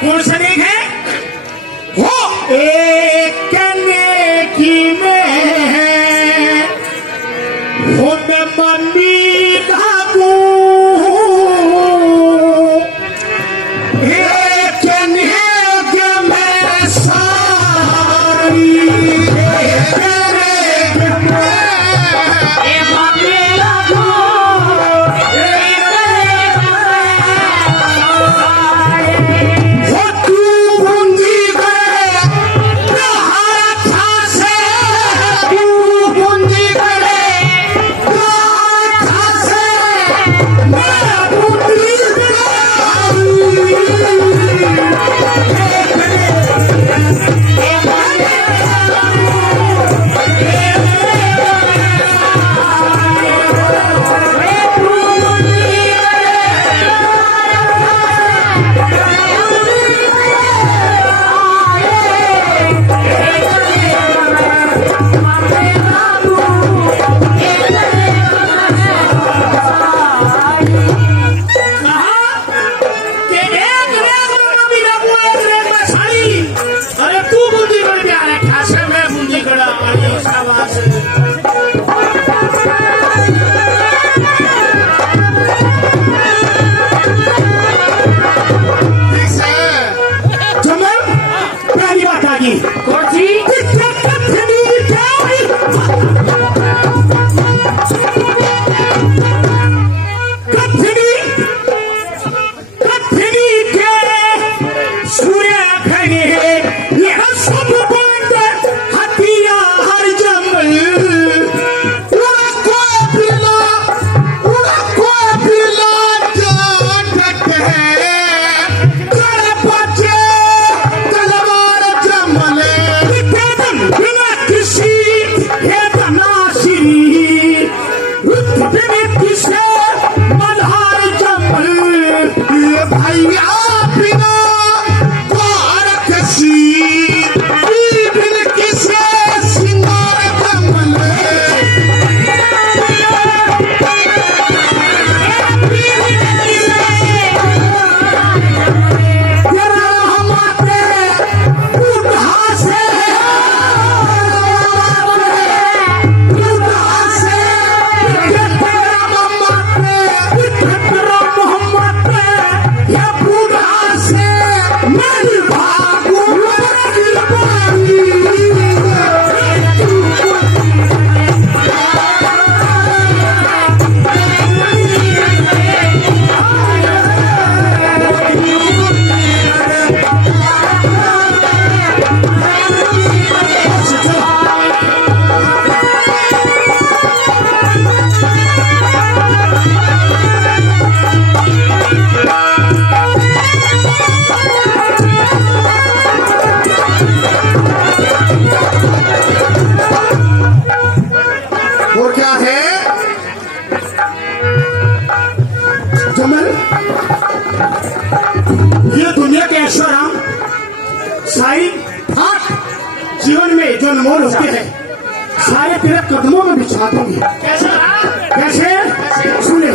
कौन सा नेक है? हो एक नेकी में हो मैं मम्मी धागू एक नेक में सारी जीवन में जो अनमोल होते हैं सारे तेरे कदमों में बिछा दूंगी। कैसे? सुने।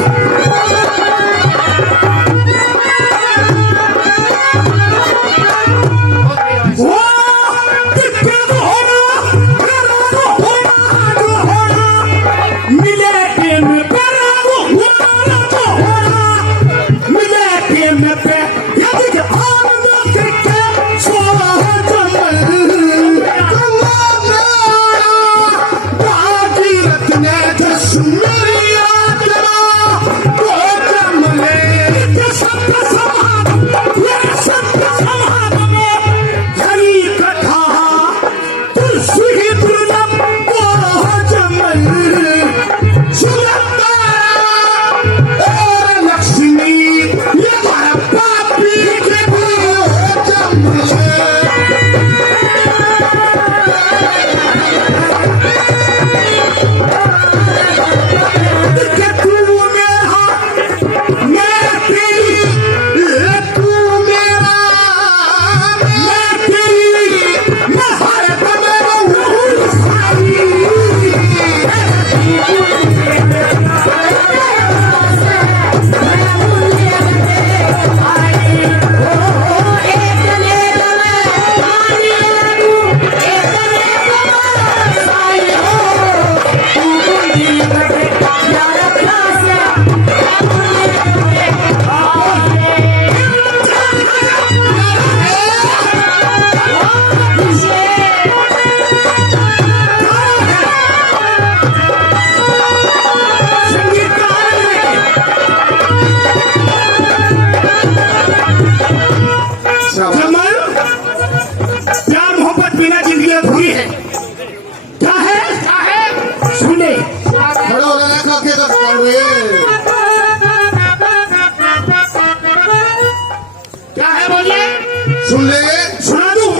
सुन ले सुना दूं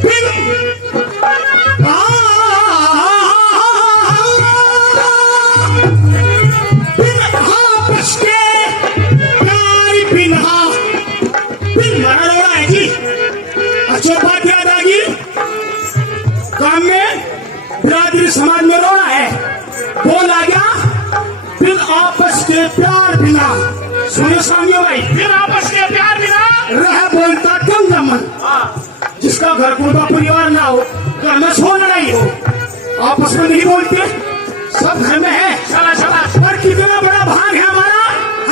फिर आपस के प्यार बिना फिर मरा रोड़ा है जी। अच्छी बात याद आ गई, काम में बिरादरी समाज में रोड़ा है, बोल आ गया फिर आपस के प्यार बिना। सुनो सामियों भाई, फिर आपस के प्यार बिना रह बोलता कम दमन, जिसका घर कुंबा परिवार ना हो, घर में सो लड़ाई हो, आपस में नहीं बोलते, सब घर में है। शाबाश शाबाश। पर कितना बड़ा भाग है हमारा,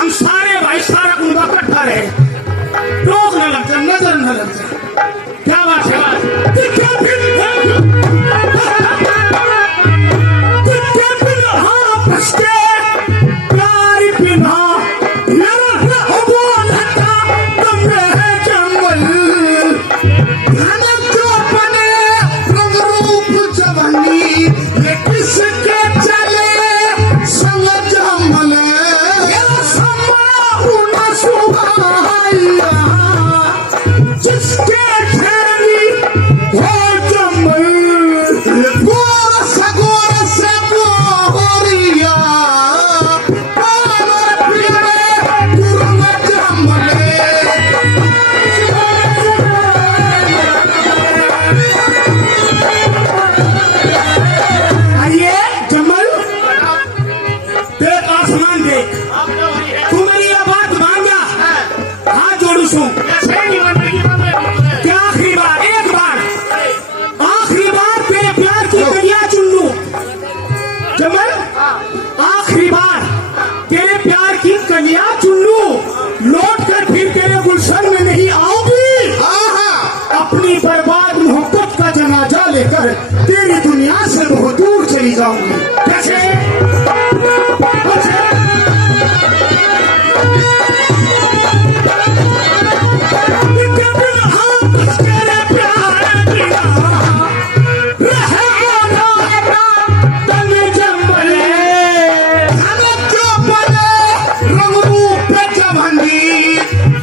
हम सारे भाई सारा कुंबा इकट्ठा रहे, रोक न लग जाए, नजर न लग जाए। क्या बात है आपस के प्यार बिना किसके चले संग जमले जिसके ठहरी हो जमल गोरस गोरस गोरिया पावर पिले गुरु जमले आइए जमल, देख आसमान देख, तुम्हारी यह बात मान जा, हाथ जोड़ू सू क्या आखिरी बार, एक बार आखिरी बार तेरे प्यार की कलियां चुन लूं जमल, आखिरी बार तेरे प्यार की कलियां चुन लूं, लौट कर फिर तेरे गुलशन में नहीं आऊंगी, अपनी बर्बाद मोहब्बत का जनाजा लेकर तेरी दुनिया से बहुत दूर चली जाऊंगी। कैसे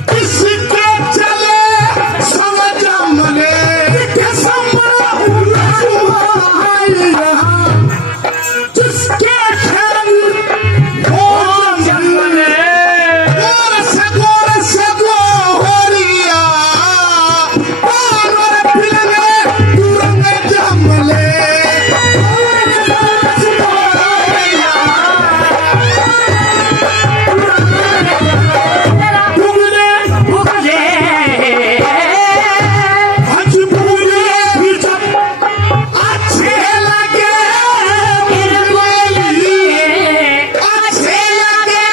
किसके चले संग जमले जिसके ठहरी हो जमले गोरस गोरस गोरिया पावर पिले गुरु जमले अच्छे लगे अच्छे लगे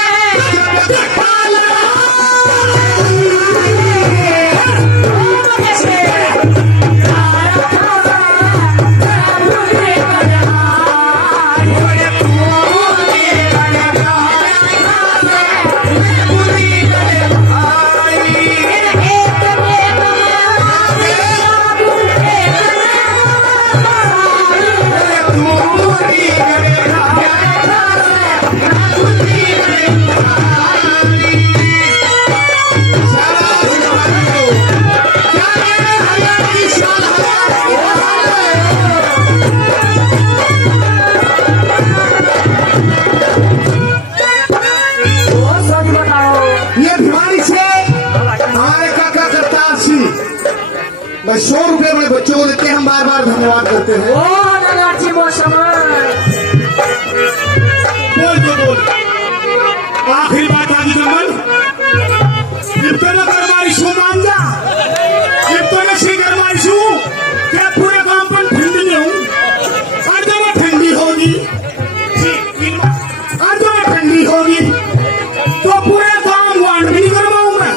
ये बीमारी से हमारे काका करतार सिंह भाई 100 रुपए बड़े बच्चों को देते हैं, हम बार बार धन्यवाद करते हैं। बोल तो बोल, आखिरी बात आदि जमल, इतना गरमाई शू मान जा, इतना सी गरमाई शू क्या पूरे काम पर ठंडी हूँ, और जब मैं ठंडी होगी और जब मैं ठंडी होगी तो पूरे काम वांड भी नहीं करवाऊंगा,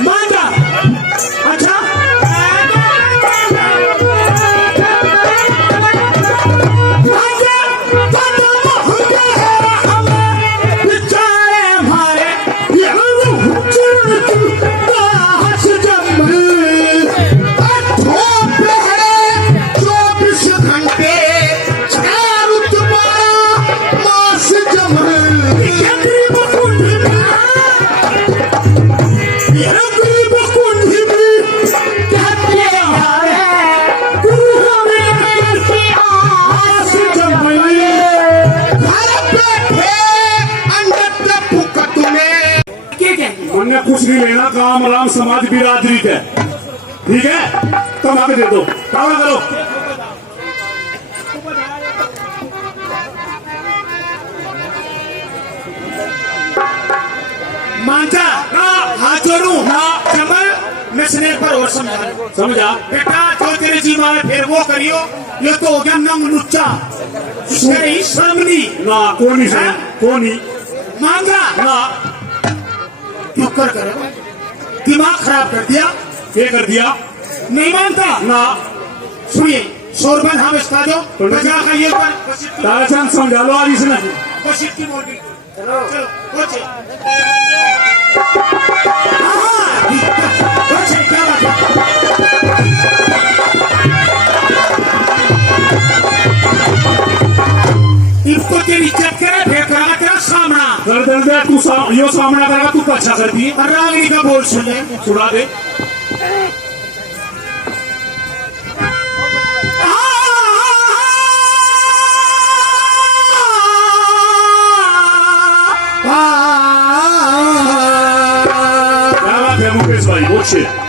मान जा। अच्छा हमने कुछ नहीं लेना, काम राम समाज बिरादरी का, ठीक है? तुम आगे दे दो, काम करो। मानता ना हाथ जोड़ू ना जमल मैं स्नेह पर और समझा समझा। बेटा जो तेरे जीवा में फिर वो करियो, ये तो हो गया नंग लुच्चा, तेरी शर्मनी ना कोनी से कोनी मांगा ना क्यों कर दिमाग खराब कर दिया, ये कर दिया नहीं मानता ना। सुनिए शोरबन हम इसका जो बजा का ये पर ताराचंद समझा लो आज इसने। कोशिश की मोटी चलो कोचे क्या बात है? इसको तेरी इज्जत करे फिर करा तेरा सामना कर दे तू यो सामना करेगा तू अच्छा कर दी। और रागनी का बोल सुन ले छुड़ा दे। क्या बात है मुकेश भाई, बहुत अच्छे।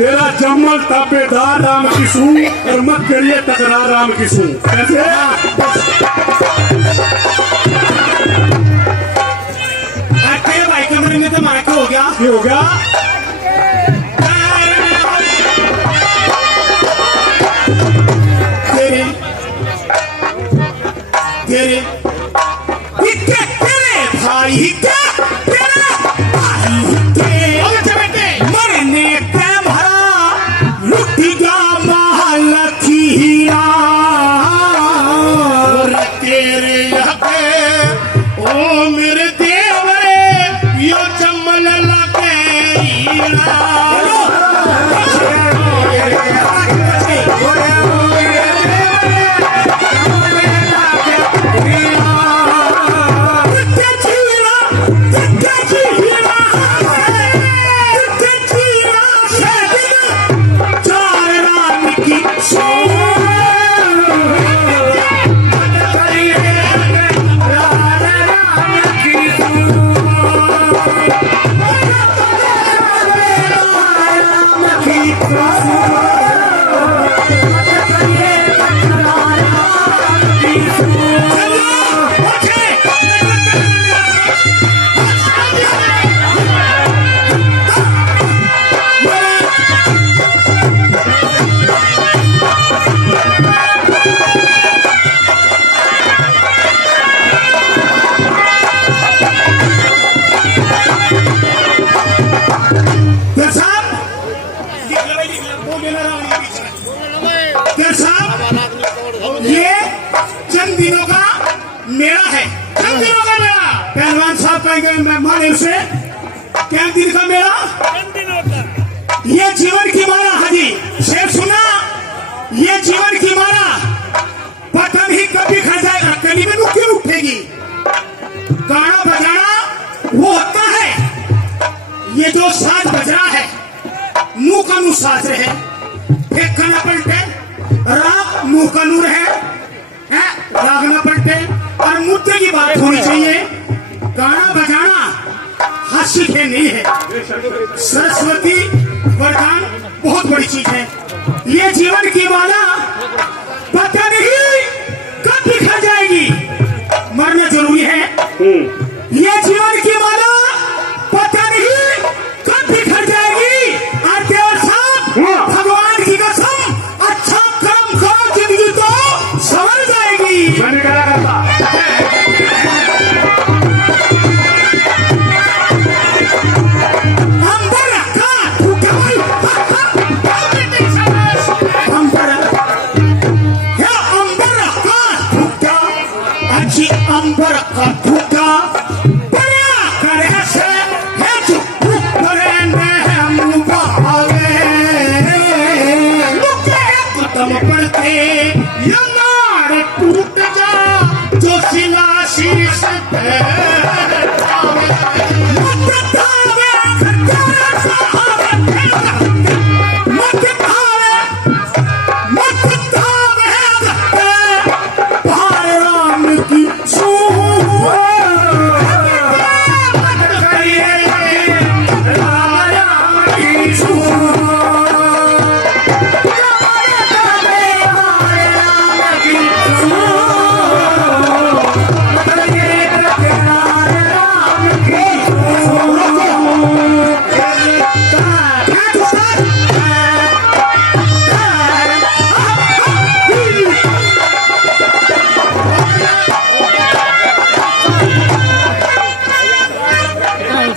तेरा जमल ताबेदार राम किसू और मत करिए तकरार राम किसू। कैसे भाई कमरे में तो मारा हो गया, ये हो गया? तेरे तेरे तेरे भाई के तेरे भाई के मरने के भरा लुट गया महल खीरा तेरे यहाँ पे ओ मेरे देवरे यो चमल लगे ये चंद दिनों का मेला है, चंद दिनों का मेला। पहलवान साहब कहेंगे मेहमान उसे क्या दिन का मेला, ये जीवन की माला। हाजी शेर सुना, ये जीवन की माला पता नहीं कभी खा जाएगा, कली में क्यों उठेगी। गाना बजाना वो होता है, ये जो साज बज रहा है मुंह का मुंह साज रहे, एक खाना पलटे राग मुंह का नूर है, राग न पलटे और मुद्दे की बात होनी चाहिए। गाना बजाना हास्य के नहीं है, सरस्वती वरदान बहुत बड़ी चीज है। ये जीवन की माला पता नहीं कब बिखर जाएगी, मरना जरूरी है। ये जीवन की माला पता नहीं कब बिखर जाएगी। और देवर साहब भगवान की कसम अच्छा कर्म करो, जिंदगी तो संवर जाएगी। मैंने क्या करता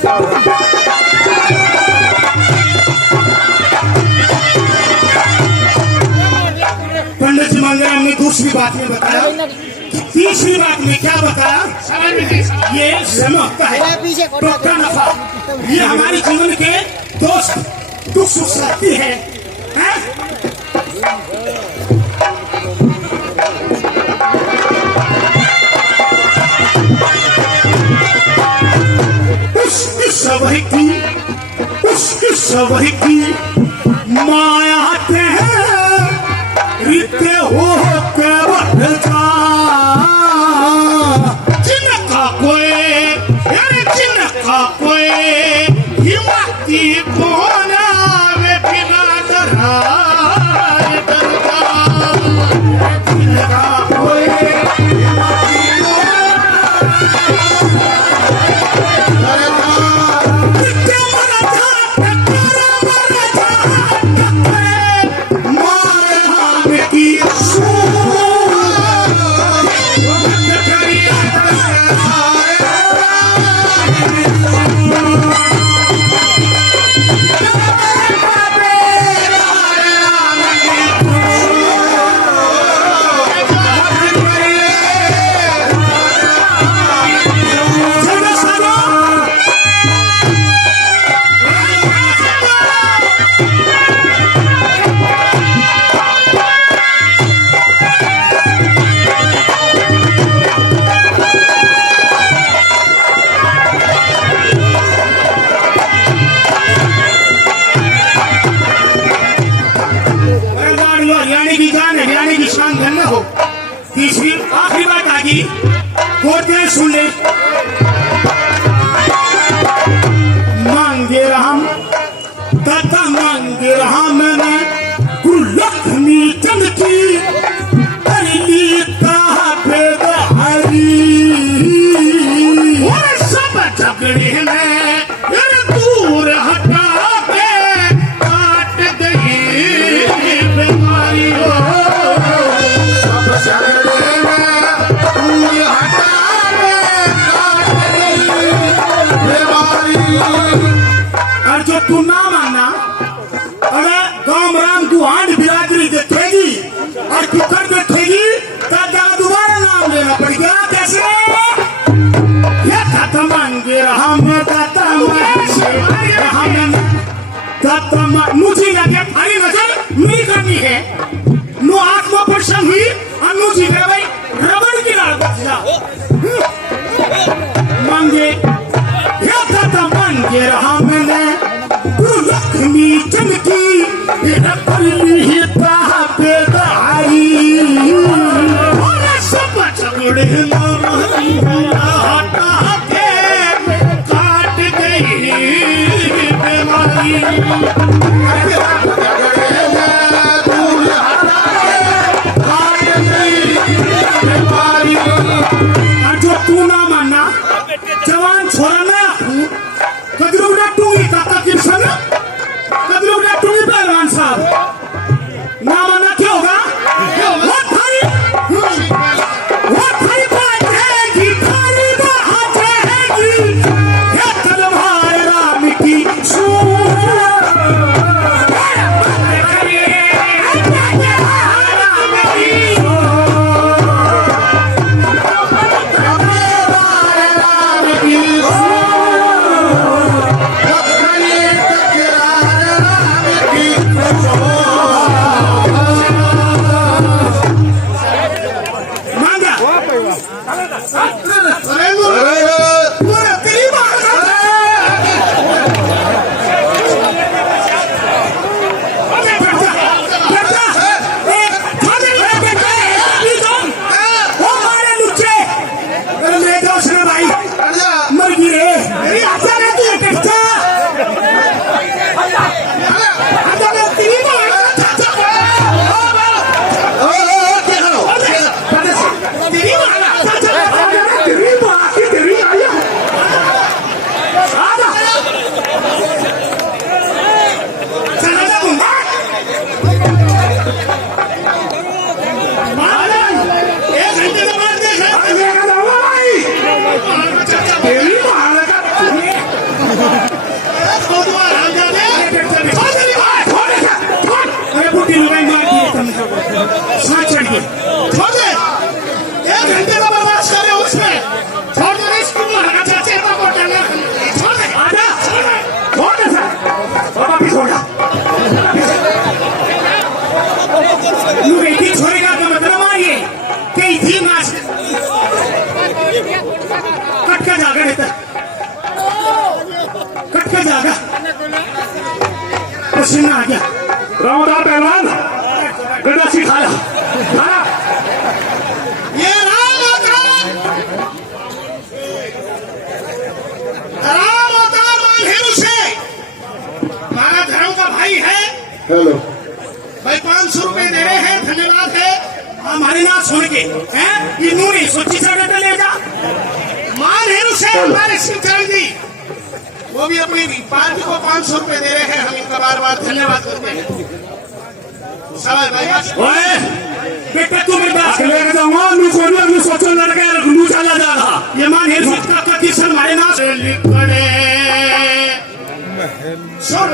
पंडित जी मंदिर हमने दूसरी बात में बताया, तीसरी बात में क्या बताया? ये जमा है टोटका नफा, ये हमारे जीवन के दोस्त दुख सुख सकती है, हैं? उसकी सवही की माया ते रिते हो के बढ़ जा, जिनका कोई यानी जिनका कोई हिम्मती बोना वे बिना डराए डरता, जिनका कोई तीसरी आखिरी बात आ गई, कोर्ट में सुन ले। मांगे राम दाता मांगे राम ने गुरु लक्ष्मी चंद की अली हरी और सब झगड़े में दूर हटा के काट गई बीमारी हो, और जो तू ना माना, अरे गांव राम तू आंड बिरादरी देखेगी और तू कर देखेगी तो दोबारा नाम लेना पड़ेगा। कैसे? ये दाता मांगे हम दाता मांगे हम दाता मुझे लगे फारी नजर नहीं करनी है, नो आत्मा प्रसन्न हुई और मुझे भाई रबड़ की लाल बच जा मांगे मांगे राम ने गुरु लक्ष्मी चंद की सब झगड़े हटा के काट गई बीमारी, और जो तू ना मानना जवान छोरा ना कदरू टूंगी काका की संग कदरू टूंगी पहलवान साहब ना माना क्या होगा? वो भाई बाजेगी थारी बाजेगी ये तलवार राम की के जागा पसीना आ गया रामदार पहलवान गड्ढा सी खाया खाया ये राम अवतार मानहेरु से हमारा धर्म का भाई है। हेलो भाई 500 रुपए दे रहे हैं, धन्यवाद है। हमारे नाम सुन के हैं इन्होंने सोची साढ़े पे ले जा मानहेरु से हमारे शिवचरण जी, वो भी अपनी पार्टी को 500 रुपए दे रहे हैं, हम इनका बार बार धन्यवाद करते हैं। सवाल भाई ओए बेटा तू मेरे पास लेके जाऊंगा नू कोनी नू सोचो लड़के नू चला जाएगा ये मान हेर का किस हमारे नाम से लिखड़े सुन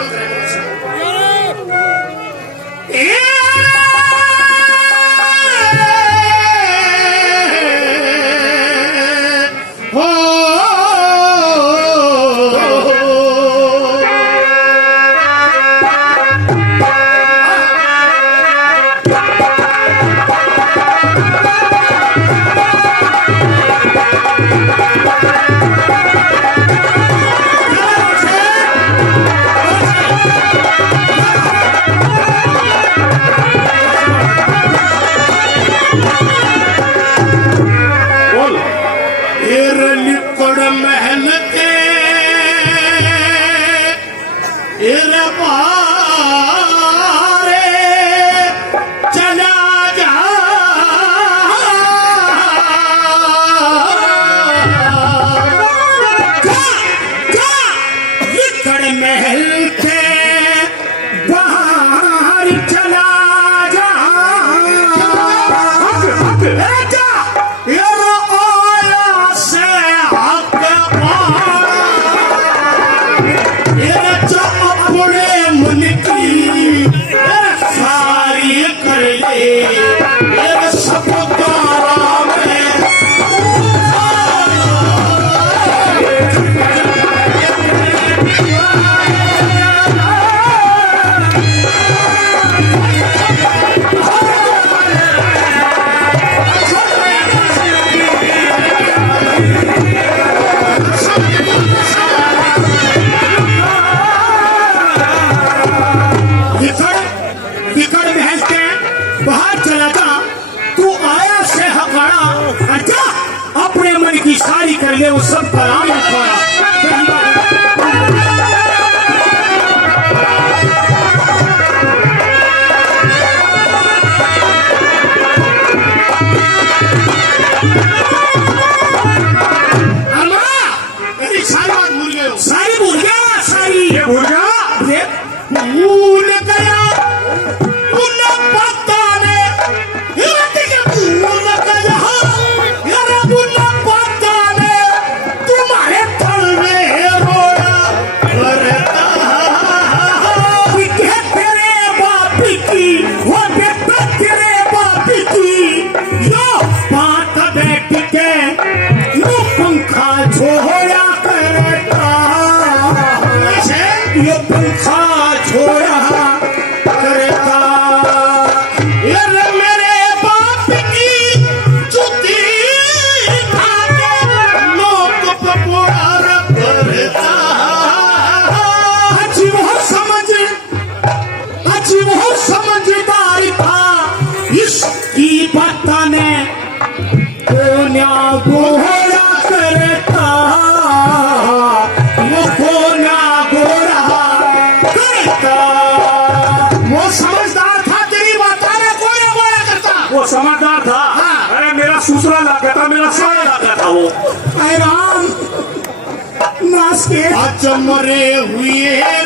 सारी कर ले वो सब कलाम सारी भूल गया सारी ये भूल गया भूल गया उन्हें पता नहीं भूल गया समझदार था। अरे मेरा सूसरा लागा था, मेरा सारा लागा था वो। राम नाच के अचमरे हुए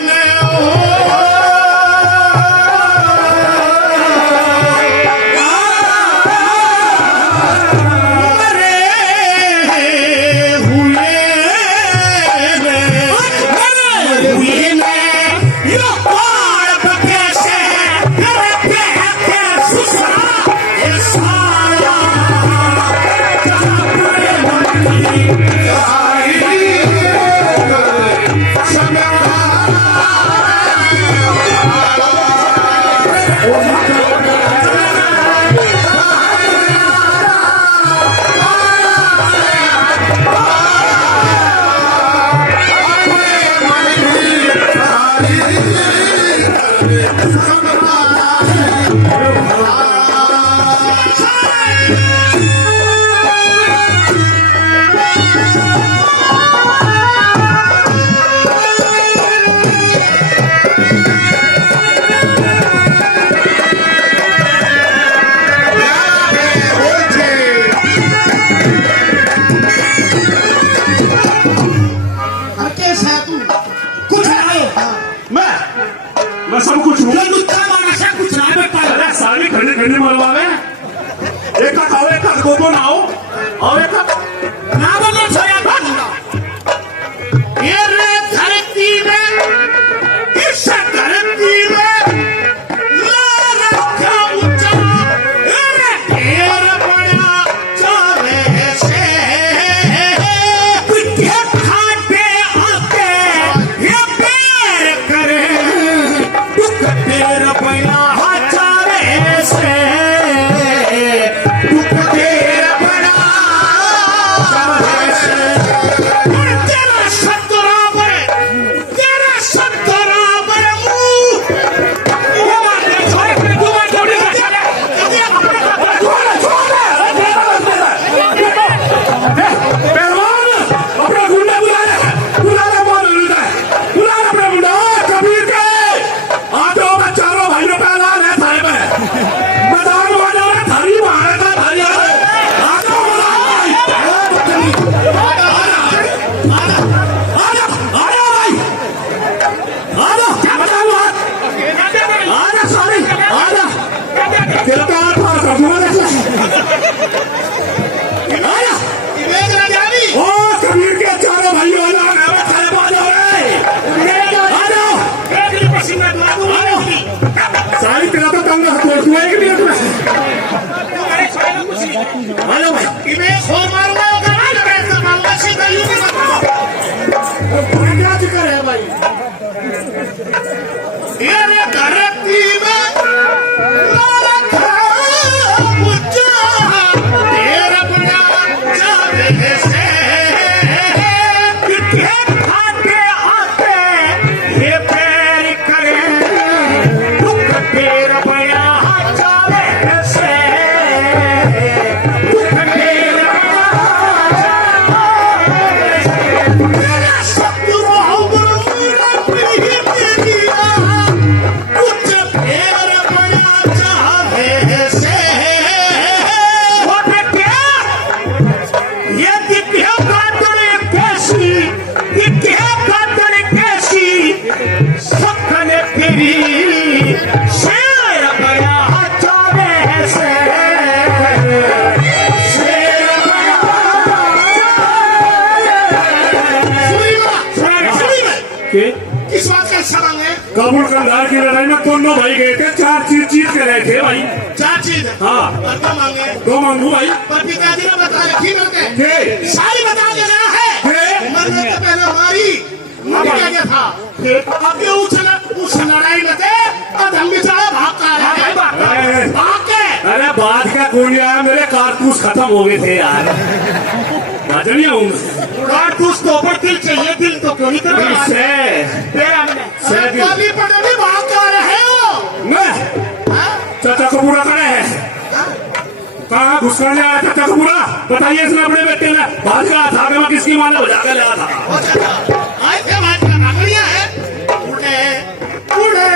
सब कुछ हूँ। ये दूध का नशा कुछ ना है पाल अरे सारी खंडे खंडे मरवावे, एक का खाओ, एक का गोगो ना हो, और एक का ना बोलो छोया भागना ये रे धरती में, इस धरती में ला रखा ऊंचा, अरे ढेर बड़ा चावे से पिट्ठे खाते आते ये पैर करे दुख तेरा बना हचारे से दुख तेरा बना हचारे से तेरा सत्तराबर मुंह ये बात है छोड़ के तू मत छोड़ पहलवान अपना गुंडा बुला ले बोल रहा है, बुला ले अपना गुंडा। कबीर के आज हो मैं चारों भाइयों पहलवान है थाने में, मैदान में जाओ, थारी मारे था थारी आ जाओ भाई, तेरा पैर फाड़ कर दूंगा देखना। इमेज ना जानी ओ कबीर के चारों भाइयों वाला मैं थाने में आ जाओ रे, आ जाओ, एक पसीना दुआ दूं आ जाओ। सारी तेरा तो तंग तू एक मिनट में तुम्हारे छोड़े ना कुछ आ जाओ भाई। इमेज हो मारूंगा अगर ना बैठ कर मारूंगा सीधा यूं नहीं मारूंगा क्या जिक्र है भाई? ये रे धरती में ला रखा ऊंचा, ढेर बड़ा चावे से पिट्ठे खाते आते ये पैर करे दुख तेरा बना हचारे से दुख तेरा तेरा सत्तराबर मुंह दिया, कुछ ढेर बड़ा चावे से ये दिव्य कातड़ कैसी सखन तेरी शेर गया हचारे से शेर गया के किस बात का हिस्सा मांगे? काबुल कंधार की लड़ाई में दोनों भाई गए थे, 4 चीज जीत के रहे थे भाई। चार चीज हाँ। और क्या मांगे? 2 मांगू भाई। पर पिताजी ने बता रखी मिलते के सारी बता देना है। के? मरने से पहले हमारी क्या क्या था? अब ये उस लड़ाई में थे और हम बेचारा भाग कर रहे अरे, भाग के अरे बात क्या कोई आया, मेरे कारतूस खत्म हो गए थे यार। नहीं हूँ कारतूस तो ऊपर दिल चाहिए, दिल तो क्यों नहीं कर रहा? से काली पड़े भी भाग कर रहे हो। मैं हाँ? चाचा को पूरा करे है, कहाँ घुस करने आया चाचा को पूरा बताइए। इसने अपने बेटे ने भाग रहा था कि मैं किसकी माने बजा के लाया था। हो जाता। आए थे भाग का नागरिया है। उड़े उड़े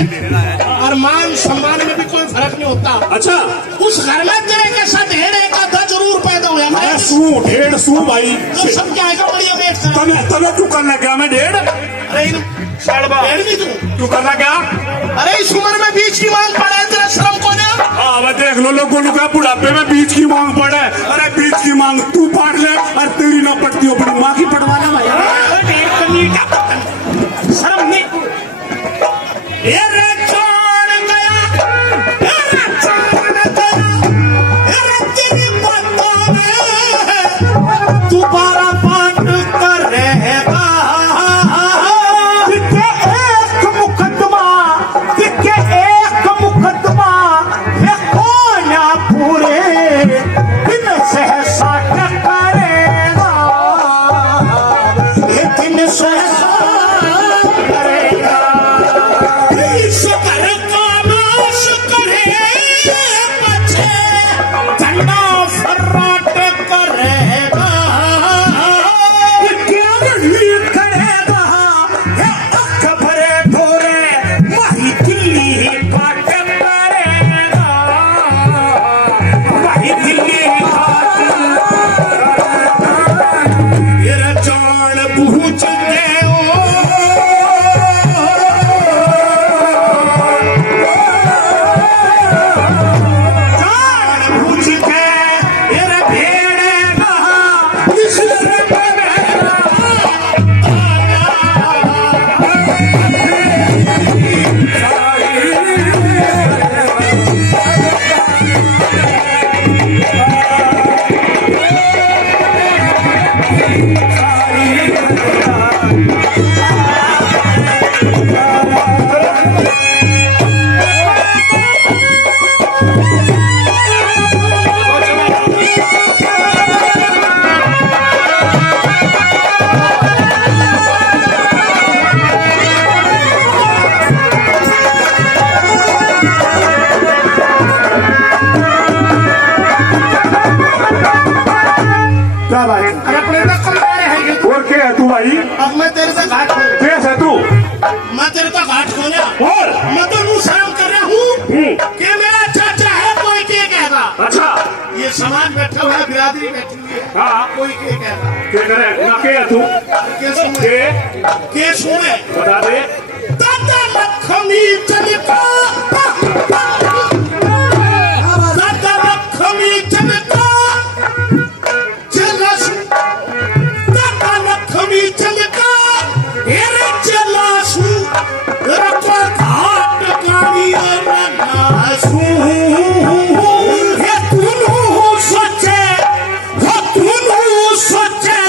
इज्जत और मान सम्मान में भी कोई फर्क नहीं होता। अच्छा उस घर में तेरे के साथ ढेर एक आधा जरूर पैदा हुआ मैं सू ढेड़ सू भाई तो सब क्या आएगा बढ़िया वेट कर तने तने तू करना क्या मैं ढेड़ अरे इन साड़बा ढेर भी तू करना क्या अरे इस उम्र में बीच की मांग पड़ा है तेरा शर्म को ना। हाँ मैं देख लो लोगों को बुढ़ापे में बीच की मांग पड़े। अरे बीच की मांग तू पढ़ ले और तेरी ना पड़ती हो अपनी माँ की पढ़वाना भैया शर्म नहीं दोबारा पाठ करेगा एक मुकदमा है कोना पूरे दिन सहसा करेगा दिन सहसा करेगा शुक्र का नाश करे बचे झंडा फर्राट करेगा करेगा खबरे भोरे माही दिल्ली पाट करेगा माही दिल्ली तेरा जान बूझ गए क्या भाई अरे अपने तक कम रहेंगे और क्या है तू भाई अब मैं तेरे तक घाट खोल कैसे है तू मैं तेरे तक घाट खोला और मैं तो नू शर्म कर रहा हूँ कि मेरा चाचा है कोई के कहेगा। अच्छा ये समाज बैठा हुआ है बिरादरी बैठी हुई है हाँ कोई के कहेगा क्या करे ना क्या है तू के सुने बता दे दादा लक्ष्मी चमका दादा लक्ष्मी चमका चलस दादा लक्ष्मी चमका हेरे चलसू रखो घाट गाड़ी रनासू हे तूनु सोचे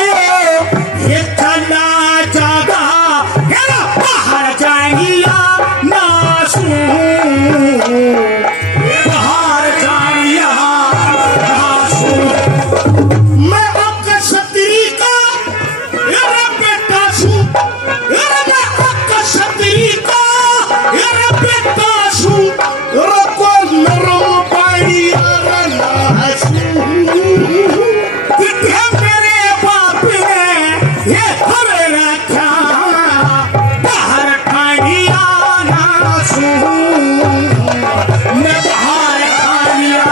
हे चला जागा हेरा बाहर जाइया नासू बाहर जाइया नासू मैं आपका क्षत्रिय का मेरा बेटा हूँ मैं आपका क्षत्रिय का मेरा बेटा हूँ रखो नरम पानी मेरे बाप ने ये हमें रखा बाहर खानिया नासू मैं बाहर खानिया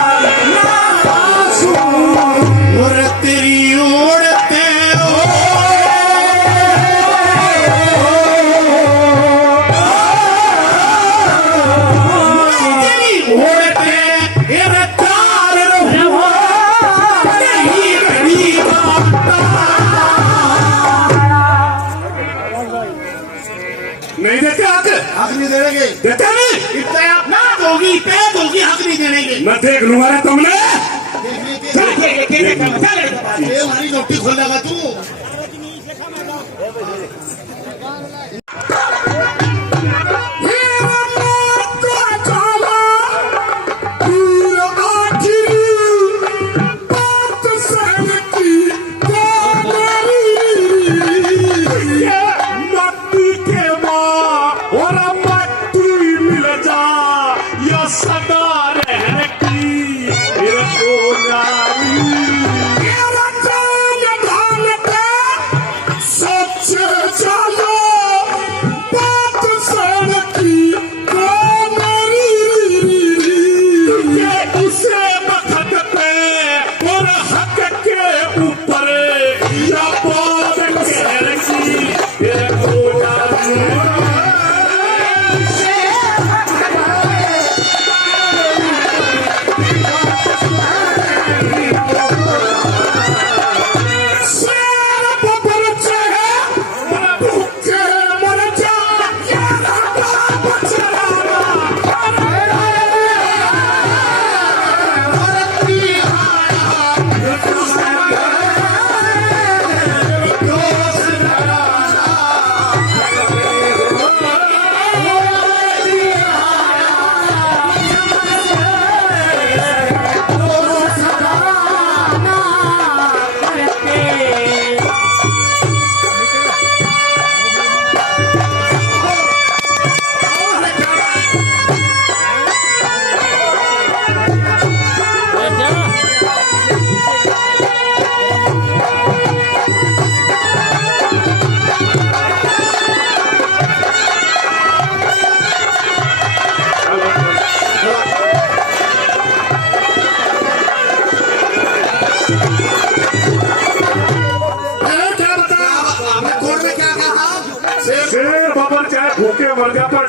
नासू और तेरी ओढ़ते हो तेरी ओढ़ते मेरा तार रहो नहीं बड़ी नहीं देते हक हक नहीं देंगे देते नहीं इतना आप ना दोगी पे दोगी हक नहीं देंगे मैं देख लूंगा रे तुमने ये हमारी रोटी खोलेगा तू सदा रहने की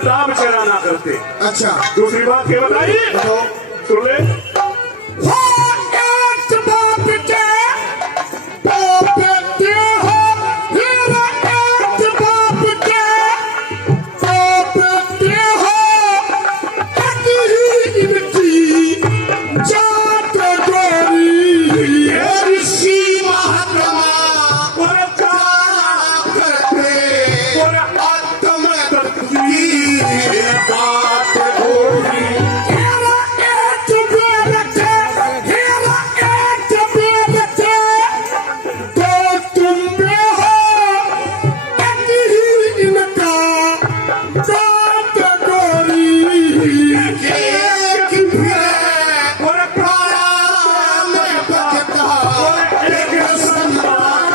दाम चढ़ाना करते। अच्छा दूसरी बात क्या बताई? बताओ। सुन ले। हो एक बाप के पोपते हो, मेरा एक बाप के पोपते हो, अति ही इनकी जात गोरी। ऋषि महात्मा करते आत्म तत्वी बात गोरी। हेरा एक बेटे, हेरा एक बेटे, तो तुम में हो अति ही इनका जात गोरी। एक फिर प्राण में बचता एक सम्मान।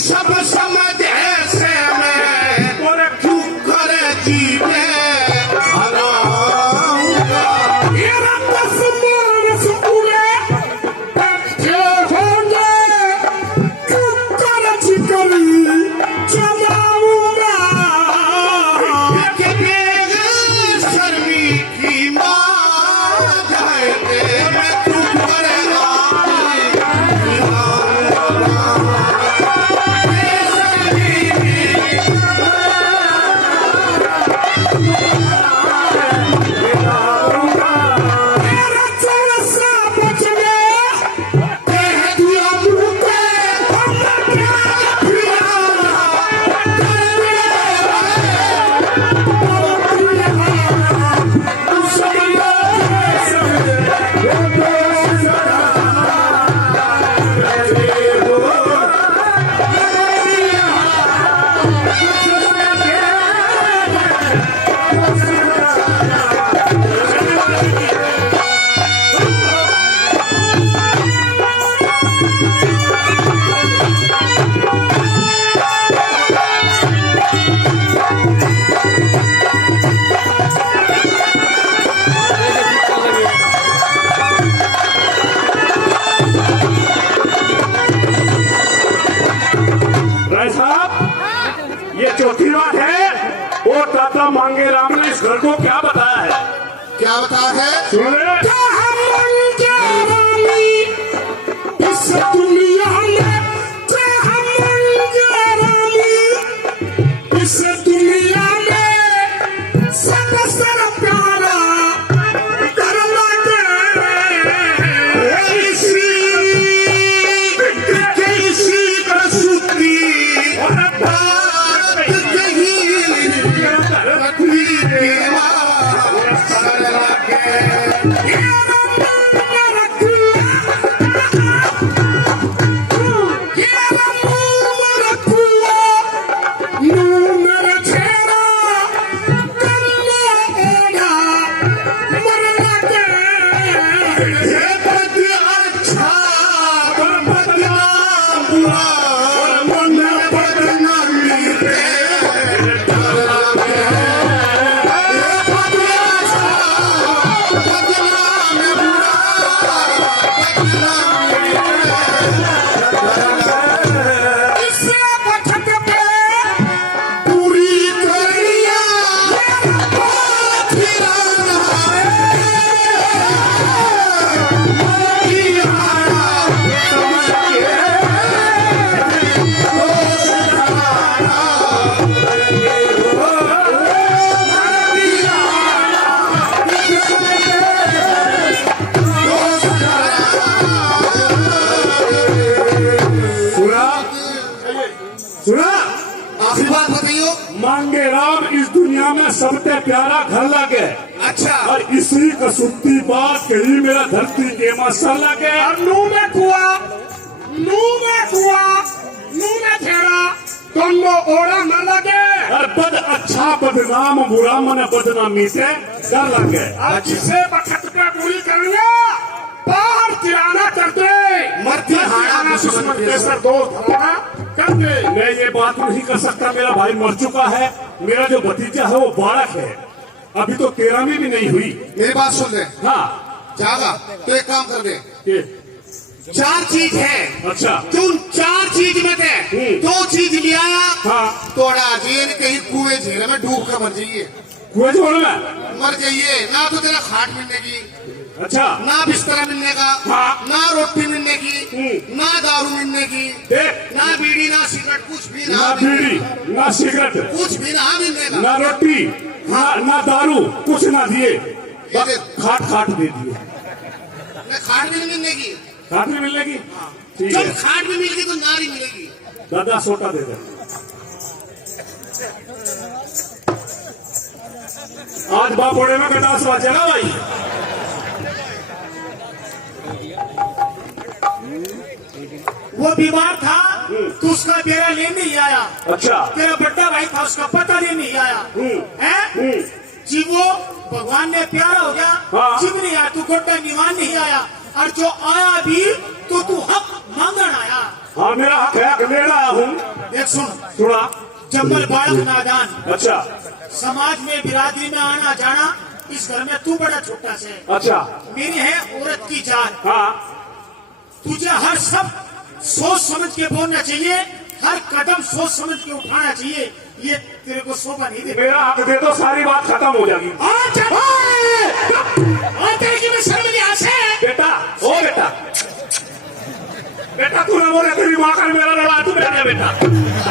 सब समझ ऐसे में और क्यों कर जीवे हराऊंगा। ये रंगस मानस उड़े बैठे होंगे, क्यों कर जिकरी चलाऊंगा। शर्मी की माँ जाए मैं क्यों कर राय साहब, ये चौथी बात है। वो दाता मांगे राम ने इस घर को क्या बताया है? क्या बताया है? सुन ले। इस दुनिया में इस दुनिया में सबसे प्यारा करना किसी का सूत्री बात कही सबसे प्यारा घर लगे अच्छा और इसी कसुत्ती बात कही मेरा धरती के मसा लगे और नू में कुआ नू में ठेरा दोनों ओरा न लगे और बद अच्छा बदनाम बुरा मन बदनामी से डर लगे। और जिसे वक्त पे पूरी करेंगे बाहर तिराना करते मध्य हाड़ा दुश्मन जैसा दोस्त करते। मैं ये बात नहीं कर सकता, मेरा भाई मर चुका है, मेरा जो भतीजा है वो बालक है, अभी तो 13वीं भी नहीं हुई। मेरी बात सुन ले हाँ जागा तो एक काम कर दे ये, 4 चीज है अच्छा तू 4 चीज में दे 2 चीज ले आया हाँ तोड़ा जेल कहीं कुएं झील में डूब कर मर जाइए कुएं छोड़ में मर जाइए ना तो तेरा खाट मिलने की अच्छा ना बिस्तर मिलने का हाँ। ना रोटी मिलने की ना दारू मिलने की देख ना बीड़ी ना सिगरेट कुछ भी ना ना बीड़ी ना सिगरेट कुछ भी ना मिलने का ना रोटी ना दारू कुछ ना दिए, ये देख खाट दे दिए। ना खाट भी नहीं मिलने की खाट भी मिलने की ठीक जब है खाट भी मिलेगी तो नारी मिलेगी दादा सोटा दे दे। आज बापोड़े में गटास बचेगा भाई। वो बीमार था तो उसका बेरा लेने नहीं आया। अच्छा तेरा बड़ा भाई था उसका पता लेने नहीं आया है जी। वो भगवान ने प्यारा हो गया हाँ। जीव नहीं आया, तू गोटा निवान नहीं आया और जो आया भी तो तू हक मांगन आया। हाँ मेरा हक है, ले रहा हूँ। देख सुन सुना जंगल बालक नादान अच्छा समाज में बिरादरी में आना जाना, इस घर में तू बड़ा छोटा से अच्छा मेरी है औरत की जात। हाँ तुझे हर सब सोच समझ के बोलना चाहिए, हर कदम सोच समझ के उठाना चाहिए। ये तेरे को शोभा नहीं दे। मेरा हक दे तो सारी बात खत्म हो जाएगी। तेरे की मैं शर्म नहीं से बेटा ओ बेटा बेटा तू ना बोले तेरी माँ का मेरा लड़ा, तू बैठ जा बेटा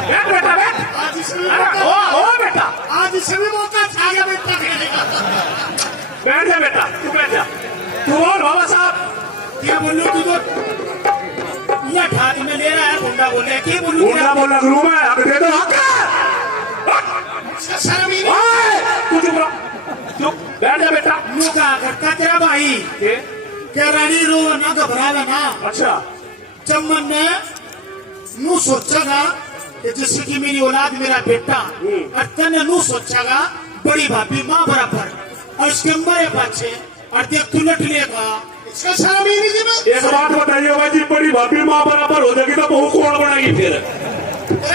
बैठ बेटा बैठ। आज इसमें ओ बेटा आज इसमें मौका छा गया बेटा खेलने का। बैठ जा बेटा, तू बैठ जा। तू और बाबा साहब क्या बोलूं तू तो यह ठाट में ले रहा है, गुंडा बोले क्या बोलूं बोलना बोलना गुरु में हक दे दो। हक शर्म ही नहीं। तू चुप रहो, चुप बैठ जा बेटा। नु का करता तेरा भाई क्या रानी रो ना घबरावा ना। अच्छा जब मैंने नू सोचेगा कि जैसे कि मेरी औलाद मेरा बेटा और तेने नू सोचेगा बड़ी भाभी माँ बराबर और इसके मरे पाछे और देख तू लट लेगा, इसका शर्म ही नहीं जी। एक बात बताइए भाई जी, बड़ी भाभी माँ बराबर हो जाएगी तो बहू कौन बनाएगी फिर?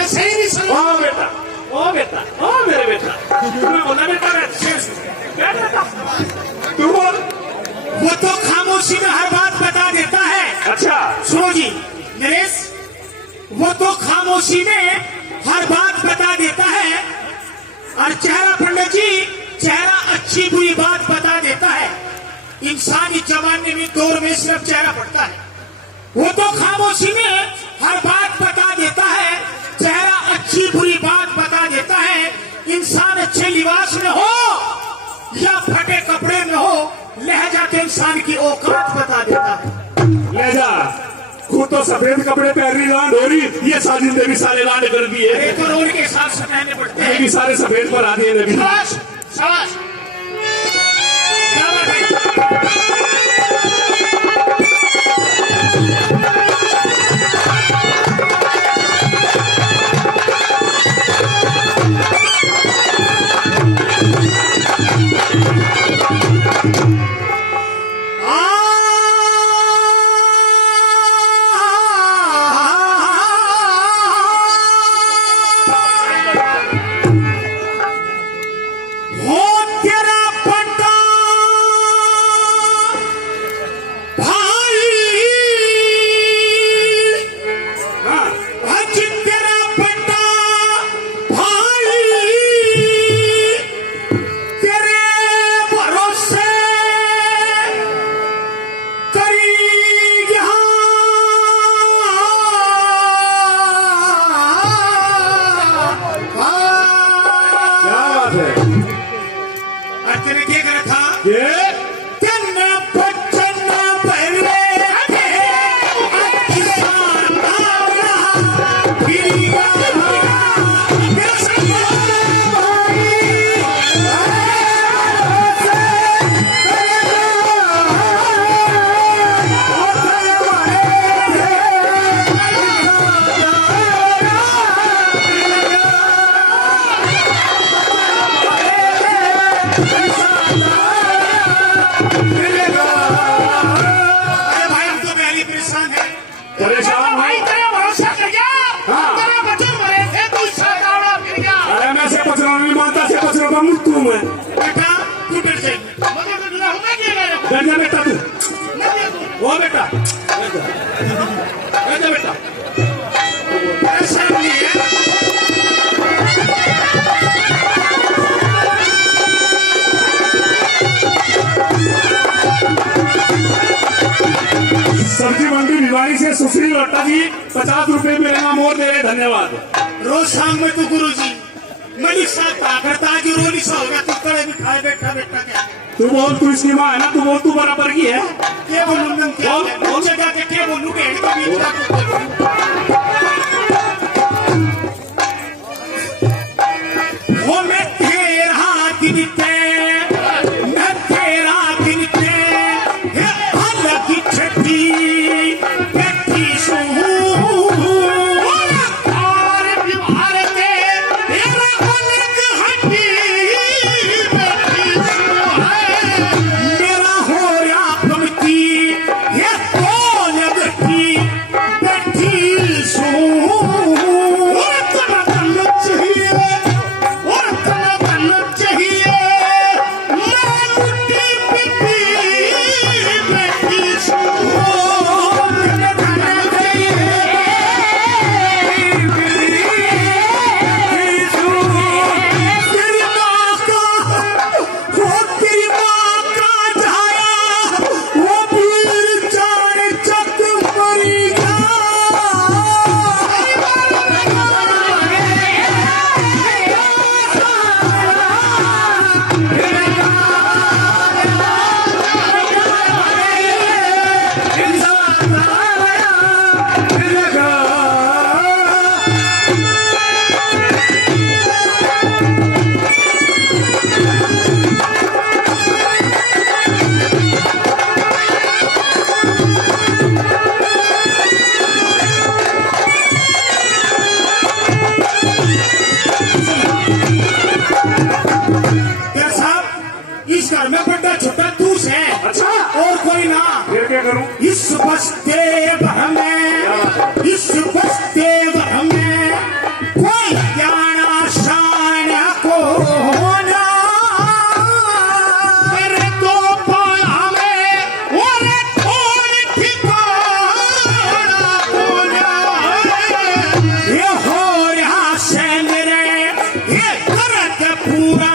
सही नहीं समझ। ओ बेटा ओ बेटा ओ मेरे बेटा मैं बोला बेटा बैठ बेटा तू बोल। वो तो खामोशी में हर बात बता देता है। अच्छा सुनो जी नरेश, वो तो खामोशी में हर बात बता देता है और चेहरा पंडित जी चेहरा अच्छी बुरी बात बता देता है। इंसान इस जमाने में दौर में सिर्फ चेहरा पड़ता है। वो तो खामोशी में हर बात बता देता है, चेहरा अच्छी बुरी बात बता देता है। इंसान अच्छे लिबास में हो या फटे कपड़े में हो, लहजा के इंसान की औकात बता देता है। ले जा, खुद तो सफेद कपड़े पहन रही लांड हो रही, ये साजिंदे भी सारे लांड कर दिए। एक रोल के हिसाब से पहनने पड़ते ये हैं। भी सारे सफेद पर आ दिए नबी। शाबाश शाबाश। क्या बात है? हो तेरा पट्टा भाई, आज तेरा पट्टा भाई, तेरे भरोसे करी क्या बात है? और तेरे क्या करा था? ये तेने बच्चन पहले थे, किसान आया, फिर गया, किसान भाई, सब्जी मंडी भिवाड़ी से सुशील लट्टा जी 50 रुपए मेरे नाम और दे रहे, धन्यवाद। रोज शाम में तू गुरु जी मलिक साहब का करता की रोली सा होगा तू कड़े में खाए बैठा बैठा क्या तू बोल, तू इसकी माँ है ना, तू बोल, तू बराबर की है। क्या बोलूं मैं क्या बोल जगह के क्या बोलूं के इनका बीच का वो मैं तेरा दिन ते मैं तेरा दिन ते हे अलग की छठी बैठी सू और बिहार के तेरा अलग हड्डी बैठी सो है मेरा हो रहा पमती ये तो लगती बैठी सू और तना तन चाहिए और तना तन चाहिए मैं मुट्ठी पिटी बैठी सो तेरी माँ का वो तेरी माँ का जाया वो पीर जान चक मरी साहब इस घर में बड़ा छोटा तू है अच्छा, और कोई ना फिर क्या करूं? इस बस्ते भर में इस बस्ते भर में कोई जाना शान को होना मेरे दो पाला में और थोड़ी ठिकाना होना ये हो रहा से मेरे ये करत पूरा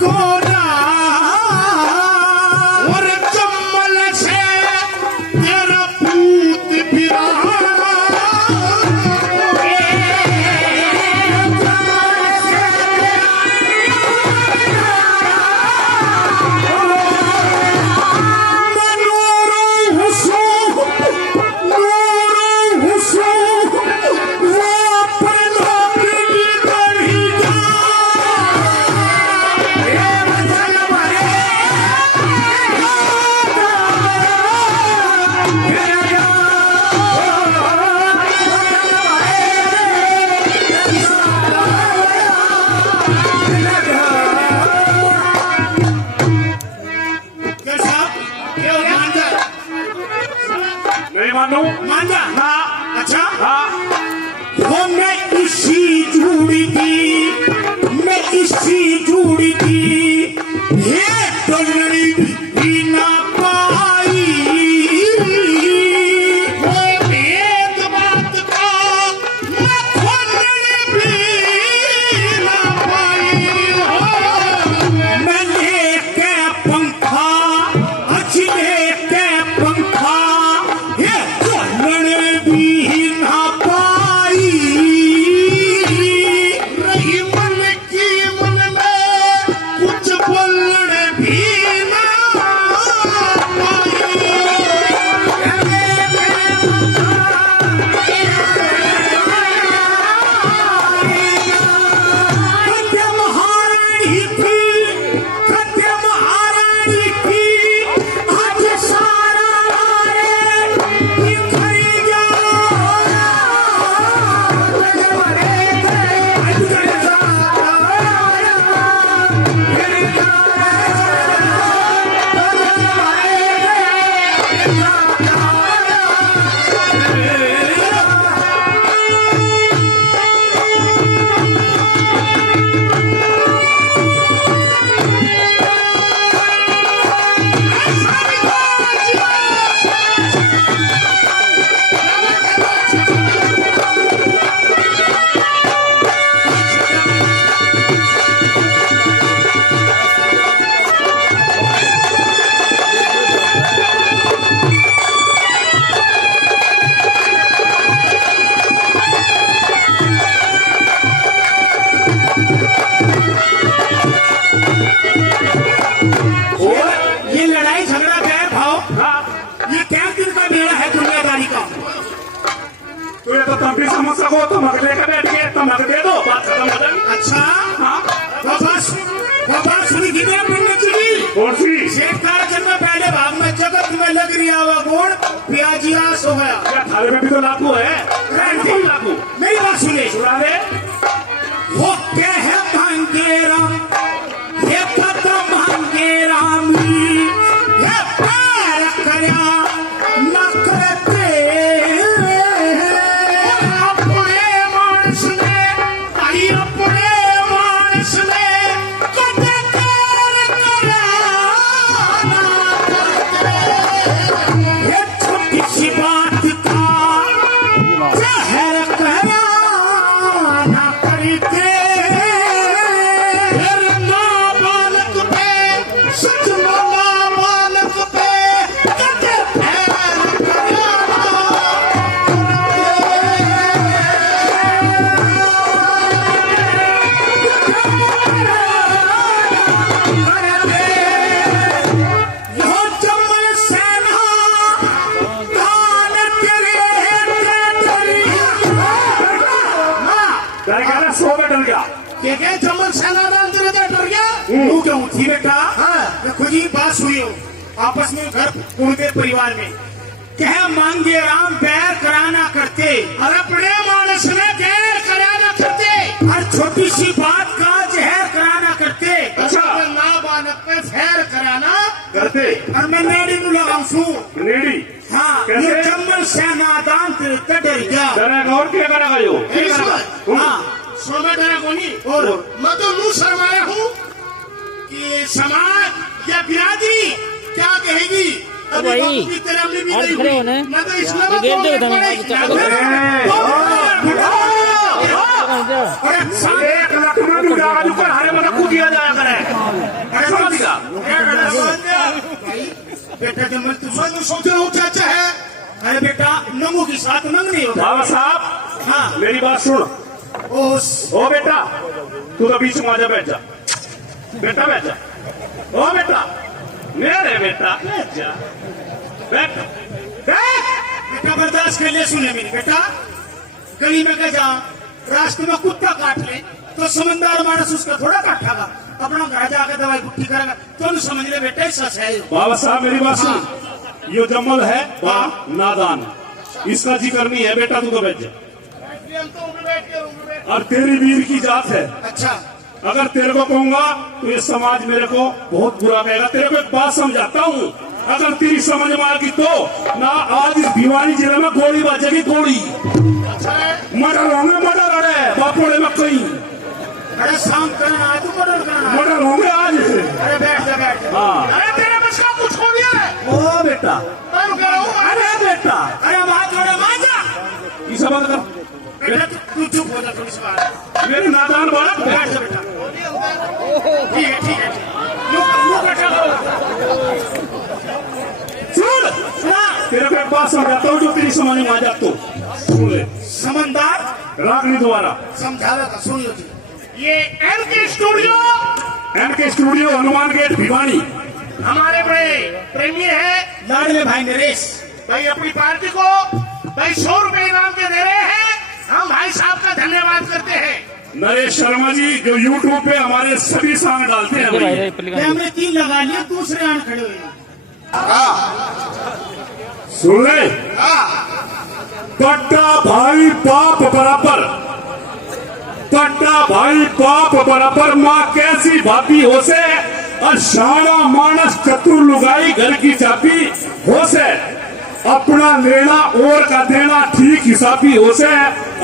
कोना और चम्मल से तेरा पूत बिराना क्या साहब क्या हो गया? मान जा नहीं मानू मान जा ना। अच्छा हाँ, वो मैं इसी जुड़ी थी मैं इसी जुड़ी थी ये डोलनी भी ना पाई कोई भेद बात का मैं खोलने भी ना पाई हो मैंने के पंखा अचले के पंखा ये डोलने भी ना पाई रही मन की मन में कुछ बोलने भी ना पाई कद्य महारानी थी आज सारा मारे बिखर गया समझ सको तो मग लेकर बैठ के तो मग दे दो, बात खत्म हो जाएगी। अच्छा हाँ वो बात सुनी कितने पंडित जी कौन सी? शेख तारा जन्म पहले भाग में जगत में लग रही आवा गुण प्याजियास हो गया। क्या थारे में भी तो लागू है? कोई लागू मेरी बात सुने सुना दे। वो क्या है भांगे राम ये पता भांगे राम ये पैर करया न करते अपने मानस ने आई अपने मानस ने कदे कर करया न करते ये छोटी सी बात का जहर करया न करते क्या चमन सेनादान तेरे दे डर गया तू क्यों थी बेटा? हाँ देखो जी बात सुनियो आपस में घर पूरे परिवार में कह मांगे राम बैर कराना करते और अपने मानस में गैर कराना करते हर छोटी सी बात का जहर कराना करते। अच्छा ना बालक पे फैर कराना करते और मैं नेड़ी नु लगाऊं सू नेड़ी। हाँ कैसे? ये चमन सेनादान तेरे दे डर गया। डरेगा और क्या करेगा यो? हाँ सोना डरा कोनी और मैं तो मुंह शर्माया हूँ कि समाज या बिरादरी क्या कहेगी अभी भाई, बापू की तरह में भी और नहीं खड़े हुई। होने। मैं तो इस्लाम ये गेट देखो तुम्हें, आज अरे एक लाख में भी डाल कर हरे में रखू दिया जाया करे। समझ गया? बेटा जब मैं तुझे सोच रहा हूँ चाचा है अरे बेटा नंगू की साथ नंग नहीं होता। बाबा साहब हाँ मेरी बात सुन। ओ बेटा तू तो बीच में आजा, बैठ जा बेटा, बैठ जा। ओ बेटा मेरे बेटा बैठ जा, बैठ। बेटा बर्दाश्त कर ले, सुने मेरी बेटा गली में कह जा रास्ते में कुत्ता काट ले तो समझदार मानस उसका थोड़ा काटेगा, अपना घर जाकर दवाई बुट्टी करेगा तो समझ ले बेटा सच है। बाबा साहब मेरी बात सुन, ये जम्मल है बा नादान, इसका जिक्र नहीं है बेटा, तू तो बैठ जा। और तेरी वीर की जात है। अच्छा अगर तेरे को कहूंगा तो ये समाज मेरे को बहुत बुरा कहेगा। तेरे को एक बात समझाता हूँ, अगर तेरी समझ में आएगी तो ना आज इस भिवानी जिले में गोली बजेगी, गोली मर्डर होंगे, मर्डर अरे बापोड़े में कहीं अरे शाम करना आज मर्डर करना मर्डर होंगे आज। अरे बैठ जा बैठ जा। हाँ। अरे तेरे बस का कुछ हो गया है। ओ बेटा मैं कह रहा हूँ अरे बेटा अरे बात थोड़ा मान जा ये सब बात कर बेटा तू चुप हो जा थोड़ी सी बात। मेरे नादान बालक बैठ जा बेटा ठीक है ठीक है मुंह बैठा सुन, तेरे को एक बात समझाता हूँ जो तेरी समझ में आ जा तो सुन ले। समझदार रागनी द्वारा समझावेगा सुनियो जी। ये NK studio Hanuman gate Bhiwani हमारे बड़े प्रेमी है लाडले भाई नरेश भाई अपनी पार्टी को भाई 100 रुपए इनाम के दे रहे हैं। हम भाई साहब का धन्यवाद करते हैं। नरेश शर्मा जी जो यूट्यूब पे हमारे सभी सॉन्ग डालते हैं भाई। हमने 3 लगा लिए, दूसरे आन खड़े हुए। सुन ले, पट्टा भाई बाप बराबर, पट्टा भाई बाप बराबर, माँ कैसी भाभी हो से और शाना मानस चतुर लुगाई घर की चाबी हो से, अपना लेना और का देना ठीक हिसाबी हो से,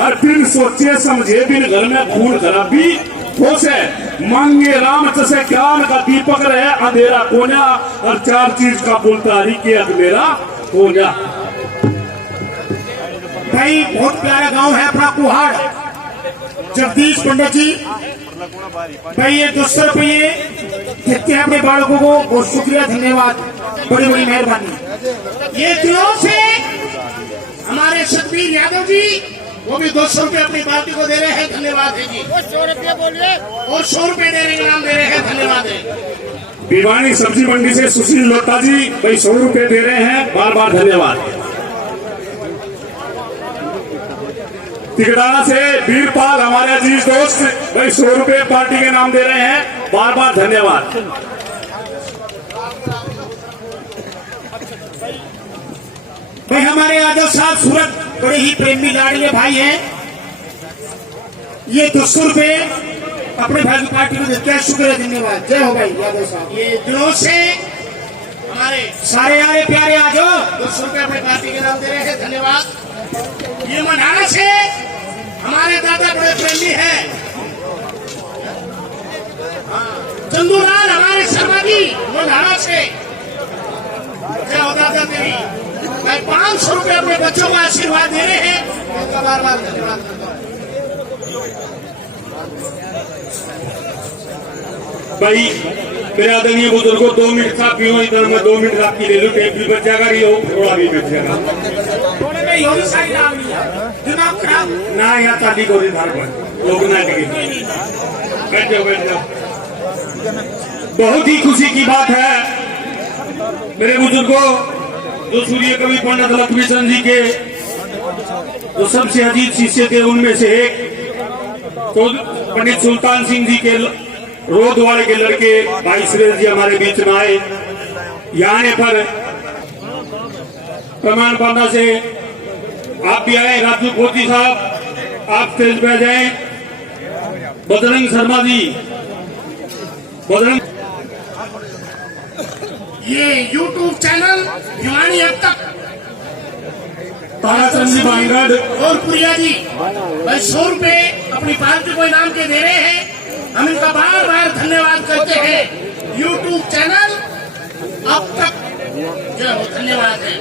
और बिन सोचे समझे बिन घर में खून खराबी हो से, मांगे राम जैसे ज्ञान का दीपक रहे अंधेरा कोना, और 4 चीज का बुलतारी के अंधेरा कोना। भाई बहुत प्यारा गांव है अपना कुहाड़, जगदीश पंडित जी भाई ये 200 रुपये देते हैं अपने बालकों को, बहुत शुक्रिया धन्यवाद, बड़ी बड़ी मेहरबानी। ये दिनों से हमारे सतबीर यादव जी वो भी 200 रुपये अपनी पार्टी को दे रहे हैं, धन्यवाद है जी। 100 रुपये बोलिए और 100 रुपये दे रहे हैं, इनाम दे रहे हैं, धन्यवाद है। भिवानी सब्जी मंडी से सुशील लोटा जी भाई 100 रुपये दे रहे हैं, बार बार धन्यवाद। तिगड़ाना से वीरपाल हमारे अजीज दोस्त भाई 100 रुपए पार्टी के नाम दे रहे हैं, बार बार धन्यवाद। भाई हमारे यादव साहब सूरत बड़े ही प्रेमी लाडले भाई हैं, ये 200 रुपए अपने भाई की पार्टी को देते हैं, शुक्रिया धन्यवाद। जय हो भाई यादव साहब। ये दिनों से हमारे सारे यारे प्यारे आ जाओ, 200 रुपए अपने पार्टी के नाम दे रहे हैं, धन्यवाद। ये मनाना से हमारे दादा बड़े प्रेमी हैं, चंदूलाल हमारे शर्मा जी मनाना से, क्या होता था तेरी भाई 500 रुपए अपने बच्चों को आशीर्वाद दे रहे हैं, उनका बार बार धन्यवाद करता हूं। भाई मेरे आदरणीय बुजुर्गों 2 मिनट का पीओ, इधर मैं 2 मिनट आपकी ले लूं, टेप भी बच जाएगा, ये थोड़ा भी बच जाएगा। थोड़े में योगी सारी नाम लिया, दिमाग खराब ना यहाँ चाली को धार पर लोग ना लगे, बैठ जाओ बैठ जाओ। बहुत ही खुशी की बात है मेरे बुजुर्गों, जो सूर्य कवि पंडित लक्ष्मीचंद जी के जो सबसे अजीत शिष्य थे, उनमें से एक तो पंडित सुल्तान सिंह जी के रोधवाड़े के लड़के भाई सुरेश जी हमारे बीच में आए। यहाँ पर प्रमाण पाना से आप भी आए, राजू पोती साहब आप स्टेज पे आ जाए, बजरंग शर्मा जी, बजरंग ये YouTube चैनल भिवानी अब तक ताराचंद जी बांगड़ और पुरिया जी भाई 100 रुपए अपनी पार्टी को इनाम के दे रहे हैं, हम इनका बार बार धन्यवाद करते हैं। YouTube चैनल अब तक जो धन्यवाद है।